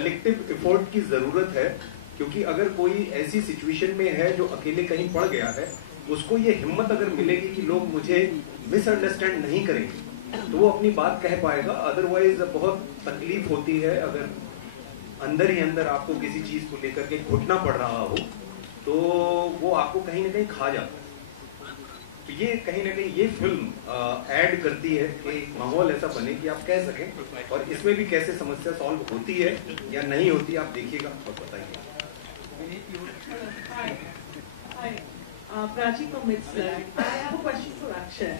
Collective effort की जरूरत है, क्योंकि अगर कोई ऐसी सिचुएशन में है जो अकेले कहीं पड़ गया है, उसको ये हिम्मत अगर मिलेगी कि लोग मुझे मिसअंडरस्टैंड नहीं करेंगे तो वो अपनी बात कह पाएगा। अदरवाइज बहुत तकलीफ होती है अगर अंदर ही अंदर आपको किसी चीज को लेकर के घुटना पड़ रहा हो, तो वो आपको कहीं ना कहीं खा जाता है। तो ये कहीं ना कहीं ये फिल्म ऐड करती है कि माहौल ऐसा बने कि आप कह सकें, और इसमें भी कैसे समस्या सॉल्व होती है या नहीं होती आप देखिएगा और बताइए। Prachi from Mid-Slang. I have a question for Akshay.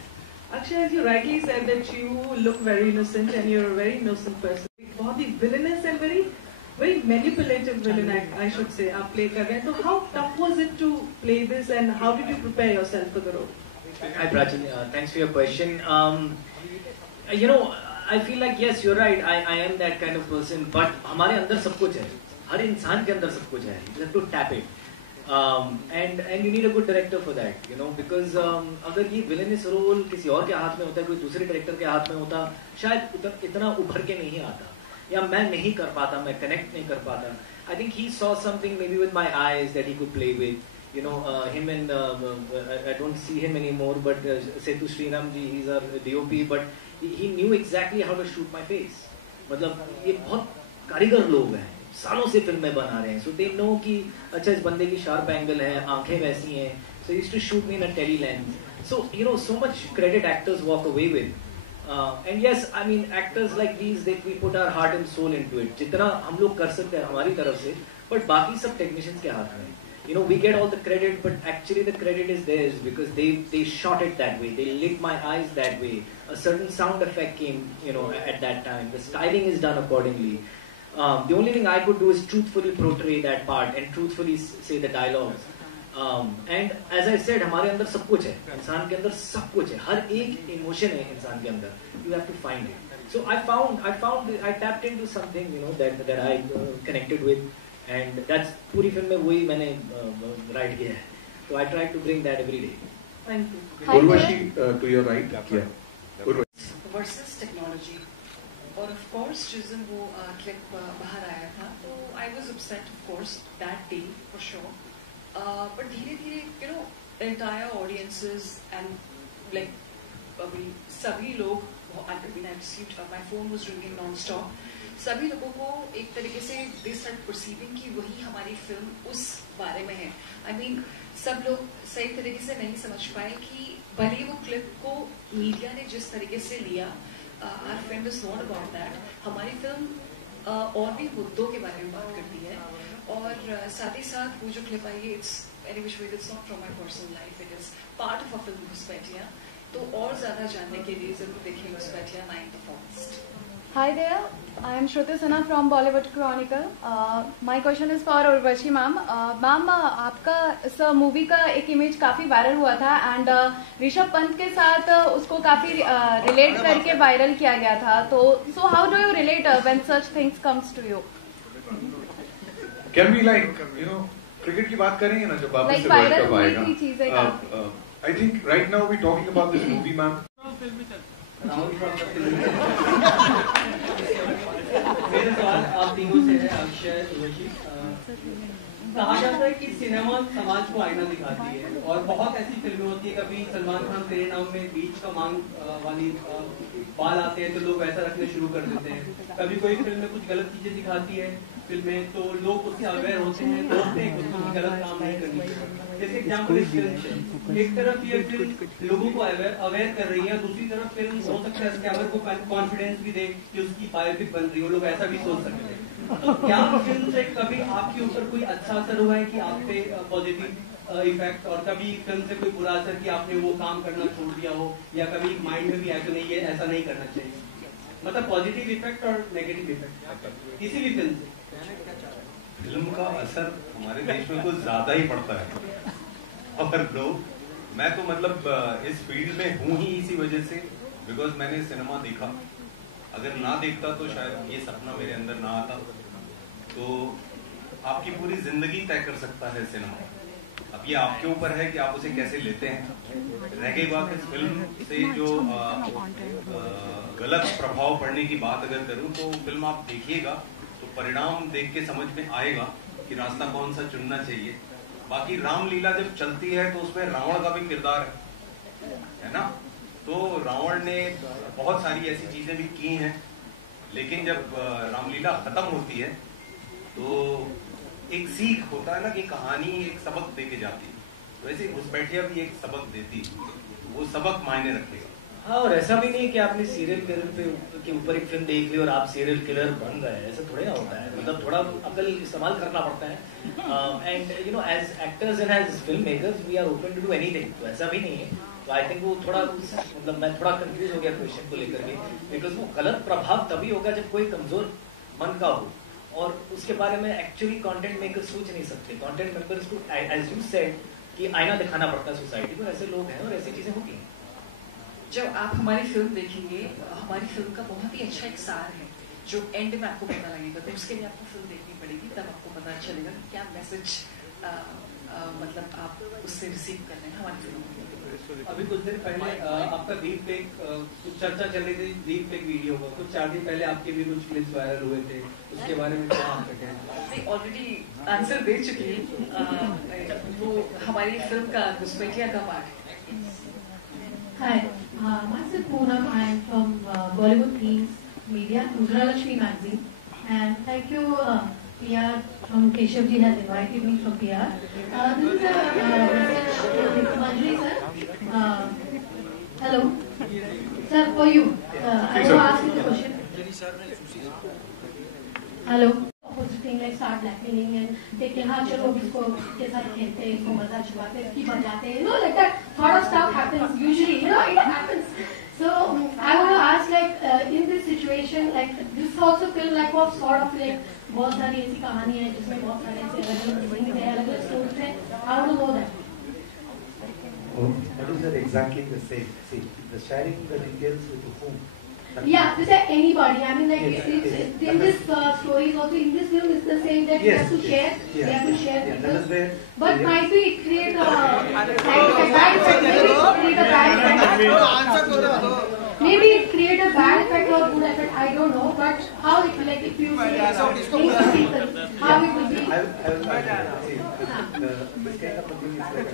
Akshay, as you rightly said that you look very innocent and you're a very innocent person. बहुत ही villainous and very manipulative villain, I should say, आप play कर रहे हैं. So how tough was it to play this, and how did you prepare yourself for the role? Hi Prachi, thanks for your question. I feel like yes, you're right. I am that kind of person. But हमारे अंदर सब कुछ है. हर इंसान के अंदर सब कुछ है. You have to tap it. And you need a good director for that, because अगर ये villainous role किसी और के हाथ में होता है, कोई दूसरे डायरेक्टर के हाथ में होता, शायद इतना उभर के नहीं आता, या मैं नहीं कर पाता, मैं कनेक्ट नहीं कर पाता. I think he saw something maybe with my eyes that he could play with. Him and I don't see him anymore, but Setu Sriram ji, he's our DOP, but he knew exactly how to shoot my face. मतलब ये बहुत कारीगर लोग हैं, सालों से फिल्में बना रहे हैं, so they know कि अच्छा इस बंदे की शार्प एंगल है, आंखें वैसी हैं, so he used to shoot me in a tele lens. So so much credit actors walk away with. And yes, I mean actors like these, we put our heart and soul into it. जितना हम लोग कर सकते हैं हमारी तरफ से, but बाकी सब technicians के हाथ में. We get all the credit, but actually the credit is theirs because they shot it that way. They lit my eyes that way. A certain sound effect came, at that time. The styling is done accordingly. The only thing I could do is truthfully portray that part and truthfully say the dialogues. And as I said, हमारे अंदर सब कुछ है. इंसान के अंदर सब कुछ है. हर एक emotion है इंसान के अंदर. You have to find it. So I tapped into something, that I connected with. And that's पूरी फिल्म में वही मैंने write किया है. So I try to bring that every day. Thank you. Urvashi, to your right. Yeah. Versus technology. और of course जिस दिन वो clip बाहर आया था, तो I was upset of course that day for sure. But धीरे-धीरे entire audiences and like अभी सभी लोग, I received my phone was ringing non-stop. सभी लोगों को एक तरीके से they start perceiving कि वही हमारी फिल्म उस बारे में है. I mean सब लोग सही तरीके से नहीं समझ पाए कि भले वो क्लिप को मीडिया ने जिस तरीके से लिया, our film is not about that. हमारी फिल्म और भी मुद्दों के बारे में बात करती है, और साथ ही साथ वो जो क्लिप आई है, it's any which way it's not from my personal life, it is part of a film घुसपैठिया. तो और ज्यादा जानने के लिए जरूर देखिए घुसपैठिया 9th of August. Hi there, I am Shruti Sinha from Bollywood Chronicle. My question is for Urvashi ma'am. Ma'am, आपका इस मूवी का एक इमेज काफी वायरल हुआ था, एंड ऋषभ पंत के साथ उसको काफी रिलेट करके वायरल किया गया था. तो so how do you relate when such things comes to you? Can we cricket की बात करेंगे ना जब वापस से वर्ल्ड कप आएगा. I think right now we're talking about this movie, ma'am. मेरा सवाल आप तीनों से है, अक्षय, उर्वशी. कहा जाता है कि सिनेमा समाज को आईना दिखाती है, और बहुत ऐसी फिल्में होती है, कभी सलमान खान तेरे नाम में बीच का मांग वाली बाल आते हैं तो लोग वैसा रखने शुरू कर देते हैं. कभी कोई फिल्म में कुछ गलत चीजें दिखाती है फिल्में, तो लोग उससे अवेयर होते हैं, तो होते हैं कुछ गलत काम नहीं करनी चाहिए. जैसे एग्जाम्पल इस फिल्म, एक तरफ ये फिल्म लोगों को अवेयर कर रही है, दूसरी तरफ फिल्म हो सकता है स्कैमर को कॉन्फिडेंस भी दे कि उसकी बायोपिक बन रही है, लोग ऐसा भी सोच सकते हैं. तो क्या फिल्म से कभी आपके ऊपर कोई अच्छा असर हुआ है कि आप पे पॉजिटिव इफेक्ट, और कभी फिल्म से कोई बुरा असर कि आपने वो काम करना छोड़ दिया हो, या कभी माइंड में भी आया तो नहीं है ऐसा नहीं करना चाहिए, मतलब पॉजिटिव इफेक्ट और नेगेटिव इफेक्ट किसी भी फिल्म से? फिल्म का असर हमारे देश में कुछ ज्यादा ही पड़ता है, और लोग, मैं तो मतलब इस फील्ड में हूँ ही इसी वजह से, बिकॉज मैंने सिनेमा देखा. अगर ना देखता तो शायद ये सपना मेरे अंदर ना आता. तो आपकी पूरी जिंदगी तय कर सकता है सिनेमा. अब ये आपके ऊपर है कि आप उसे कैसे लेते हैं. रह गई बात इस फिल्म से जो गलत प्रभाव पड़ने की बात अगर करूं, तो फिल्म आप देखिएगा तो परिणाम देख के समझ में आएगा कि रास्ता कौन सा चुनना चाहिए। बाकी रामलीला जब चलती है तो उसमें रावण का भी किरदार है ना। तो रावण ने बहुत सारी ऐसी चीजें भी की हैं, लेकिन जब रामलीला खत्म होती है तो एक सीख होता है ना कि कहानी एक सबक दे के जाती है, वैसे घुसपैठिया भी एक सबक देती है, वो सबक मायने रखेगा। हाँ, और ऐसा भी नहीं कि आपने सीरियल किलर के ऊपर एक फिल्म देख ली और आप सीरियल किलर बन गए, ऐसा थोड़ा ना होता है। मतलब थोड़ा अकल इस्तेमाल करना पड़ता है। And you know as actors and as film makers we are open to do anything, तो ऐसा भी नहीं है। तो आई थिंक वो थोड़ा मतलब मैं थोड़ा कंफ्यूज हो गया क्वेश्चन को लेकर के, बिकॉज वो गलत प्रभाव तभी होगा जब कोई कमजोर मन का हो, और उसके बारे में एक्चुअली कंटेंट मेकर सोच नहीं सकते। कंटेंट मेकर्स को एज यू सेड कि आईना दिखाना पड़ता है सोसाइटी को, ऐसे लोग हैं और ऐसी चीजें होती हैं। जब आप हमारी फिल्म देखेंगे, हमारी फिल्म का बहुत ही अच्छा एक सार है जो एंड में आपको पता लगेगा, तो उसके लिए आपको फिल्म देखनी पड़ेगी, तब आपको पता चलेगा कि क्या मैसेज मतलब आप उससे रिसीव कर रहे हैं हमारी फिल्म में। अभी कुछ दिन पहले आपका डीप फेक कुछ चर्चा चल रही थी, डीप फेक वीडियो का कुछ 4 दिन पहले आपके भी कुछ क्लिप्स वायरल हुए थे, उसके बारे में क्या आपका कहना है? ऑलरेडी आंसर दे चुकी हूँ, वो हमारी फिल्म का घुसपैठिया का पार्ट है। Hi, myself Poonam. I am from Bollywood Themes Media, Ujralakshmi magazine, and thank you, PR from Keshav ji has invited me from PR. This is a message to Manjari sir. Hello, sir, for you. I will ask you the question. Hello. Opposite thing like start blackmailing and taking हाँ चलो इसको के साथ खेलते हैं, इसको मजा छुपाते हैं, इसकी बजाते हैं, you know, like that sort of stuff happens usually, you know, it happens. So I want to ask like in this situation, like this also feel like what sort of like बहुत सारी ऐसी कहानी है जिसमें बहुत सारे ऐसे अलग-अलग मीनिंग है, अलग-अलग स्टोरीज है. I want to know that. What is that exactly the same? See, the sharing the details with whom? Yeah, this is anybody. I mean, like it's in this story also in this film is the same that you have to share. You have to share. Yeah, that is where. But might be it create a bad effect. Maybe it create a bad effect or good effect. I don't know. But how it will like if you say how it will be. This kind of thing is like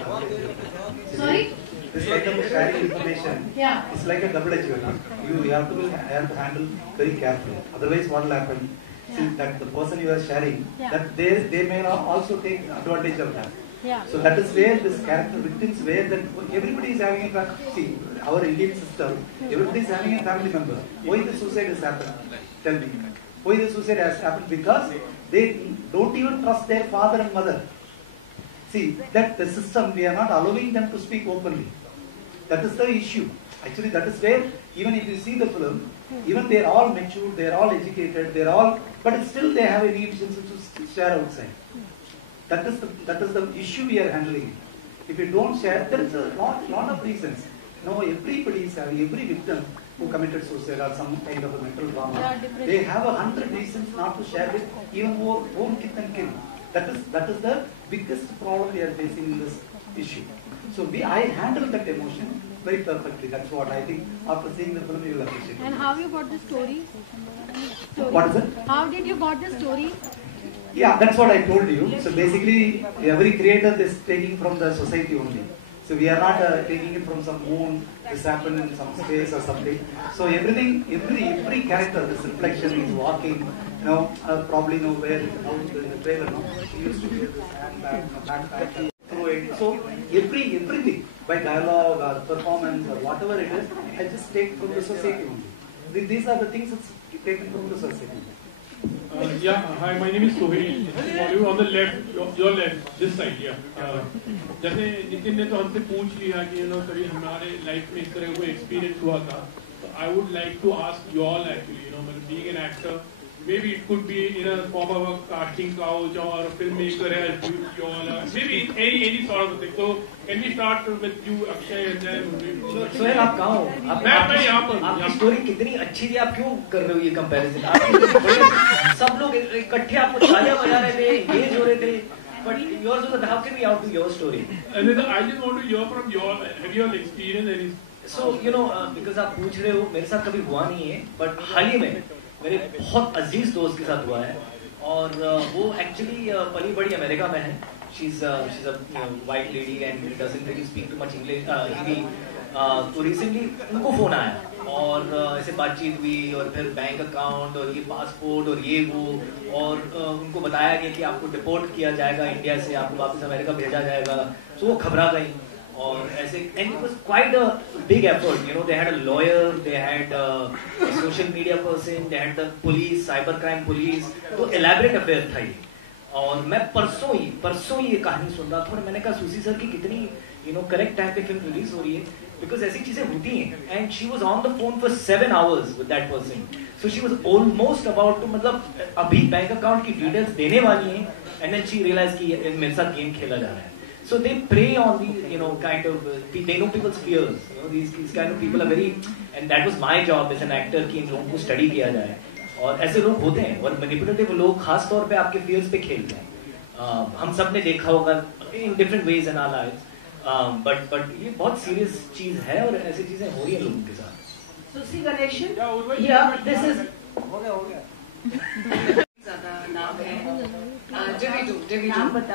Sorry. This kind of sharing information. Yeah. It's like a double-edged weapon. You have to handle very carefully. Otherwise, what will happen? See that the person you are sharing, that they may also take advantage of that. Yeah. So that is where this character victims, where that everybody is having a see our Indian system. Everybody is having a family member. Why the suicide has happened? Tell me. Why the suicide has happened? Because they don't even trust their father and mother. See that the system, we are not allowing them to speak openly. That is the issue. Actually, that is where even if you see the film, even they are all mature, they are all educated, they are all, but still they have a need to share outside. That is the issue we are handling. If you don't share, there is a lot of reasons. No, everybody is having, every victim who committed suicide or some kind of a mental trauma, they have 100 reasons not to share with even more own kith and kin. That is the biggest problem we are facing in this issue. So I handle that emotion very perfectly. That's what I think. After seeing the film, you will appreciate. And how you got the story? What is it? How did you got the story? Yeah, that's what I told you. So basically, every creator is taking from the society only. So we are not taking it from some moon. This happened in some space or something. So everything, every character, this reflection is walking. You know, probably know where how in the trailer. No, he used to wear this handbag, through it. So everything by dialogue or performance or whatever it is, I just take from the society only. These are the things that's taken from the society. Yeah, hi, my name is Sohini. On the left, your left, this side, yeah. जैसे नितिन ने तो हमसे पूछ लिया कि कभी हमारे लाइफ में इस तरह कोई एक्सपीरियंस हुआ था, तो I would like to ask you all actually, being an actor, maybe it could be in a form of a casting couch or a filmmaker has viewed you all, maybe any sort of a thing. So can we start with you, Akshay, and then Sohail आप कहाँ हो? मैं यहाँ पर आपकी स्टोरी कितनी अच्छी थी, आप क्यों कर रहे हो ये कंपैरिजन? सब लोग इकट्ठे आपको तालियां बजा रहे थे, एंगेज हो रहे थे, but yours was how can we out to your story? And then I just want to hear from your, have you all experienced any? So because आप पूछ रहे हो, मेरे साथ कभी हुआ नहीं है, but हाल ही में मेरे बहुत अजीज दोस्त के साथ हुआ है. और वो एक्चुअली पली बड़ी अमेरिका में है. She's a white lady and doesn't really speak too much English, Hindi. तो रिसेंटली उनको फोन आया और ऐसे बातचीत हुई और फिर बैंक अकाउंट और ये पासपोर्ट और ये वो, और उनको बताया गया कि आपको डिपोर्ट किया जाएगा इंडिया से, आपको वापस अमेरिका भेजा जाएगा. तो वो घबरा गई और ऐसे, and it was quite a big effort. They had a lawyer, they had social media person, they had the police, cyber crime police. तो एलैबोरेट अफेयर था ये. और मैं परसों ही ये कहानी सुन रहा था और मैंने कहा सुसी सर की कितनी करेक्ट टाइम पे फिल्म रिलीज हो रही है, बिकॉज ऐसी चीजें होती हैं. And she was on the phone for 7 hours with that person. So she was almost about to, मतलब अभी बैंक अकाउंट की डिटेल्स देने वाली हैं, एंड देन शी रियलाइज कि मेरे साथ गेम खेला जा रहा है. So they prey on these, kind of, they know people's fears. These kind of people are very, and that was my job as an actor कि इन लोगों को स्टडी किया जाए. और ऐसे लोग होते हैं और मैनिपुलेटिव लोग खास तौर पे आपके fears पे खेलते हैं. हम सब ने देखा होगा in different ways in our lives. But ये बहुत serious चीज है और ऐसी चीजें हो रही हैं लोगों के साथ. सुसी गणेशन, yeah, this is हो गया. ज़्यादा नाम है डेविडो, पता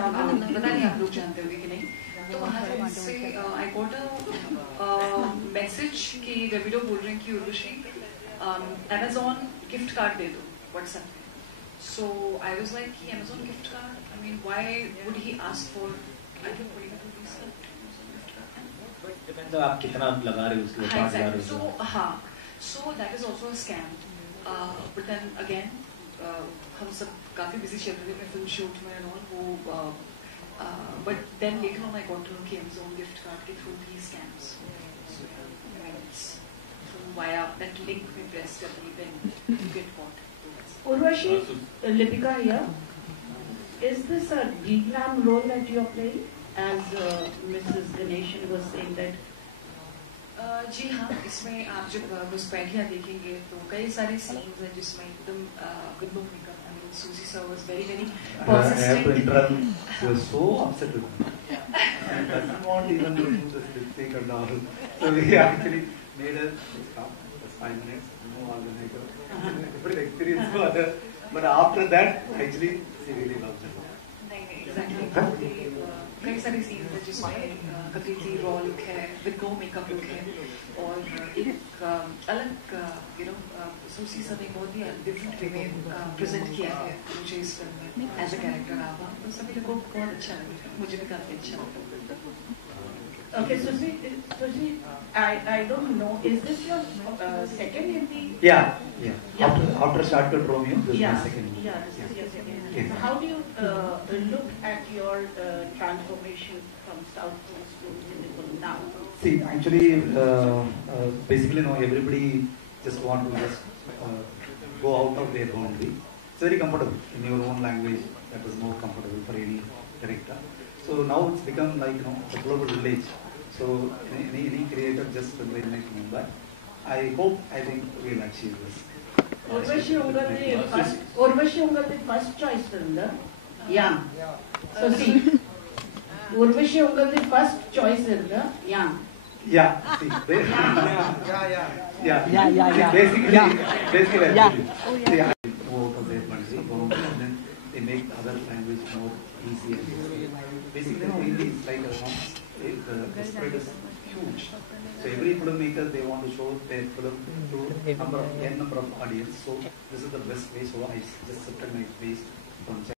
नहीं आप लोग जानते होंगे कि नहीं. तो वहाँ से आई गॉट अ मैसेज कि डेविडो बोल रहे हैं कि उर्वशी Amazon गिफ्ट कार्ड दे दो व्हाट्सएप पे. सो आई वाज लाइक कि Amazon gift card, I mean why would he ask for, I think depends आप कितना लगा रहे हो उसके ऊपर. exactly. So that is also a scam. But then again, हम सब काफी बिजी चल रहे थे फिल्म शूट में एंड ऑल वो, but then later on I got to know कि Amazon गिफ्ट कार्ड के थ्रू ही scams. So via that link we press करते then you get caught. Urvashi, Lipika here. Is this a D-glam role that you are playing? As Mrs. Ganeshan was saying that. जी हाँ, इसमें आप जब घुसपैठियाँ देखेंगे तो कई सारे सीन्स हैं जिसमें एकदम with no makeup. I mean, Susie sir was very persistent. I have to interrupt. She was so upset with me. And doesn't want even to do this lipstick and all. So we actually made her come. Just 5 minutes. No all the makeup. Different experience for her. But after that, actually, she really loves it. नहीं, exactly. कई सारे सीन्स हैं जिसमें completely raw look है, with no makeup look है, और एक अलग सूसी सर ने बहुत ही डिफरेंट वे में प्रेजेंट किया है मुझे इस फिल्म में एज अ कैरेक्टर आवा. तो सभी लोगों को बहुत अच्छा लगा, मुझे भी काफी अच्छा लगा. Okay, Susie, I don't know. Is this your second Hindi? Yeah. After Shortcut Romeo, this is my second. Yeah, this is your second. Yeah. So how do you look at your transformation from South Coast to Hindi now? See, actually, basically, everybody just want to go out of their boundary. It's very comfortable in your own language. That is more comfortable for any director. So now it's become like a global village. So any creator just will make Mumbai. I think we'll achieve this. Urvashi Ungal's first choice film, yeah. So see, Urvashi Ungal's first choice film, yeah. Yeah. See, yeah. Basically, yeah. Go out of their country, and then they make other language more easy. Basically, Hindi is like the spread is huge. So every filmmaker, they want to show their film to n number of audience. So this is the best way. So I just set my face from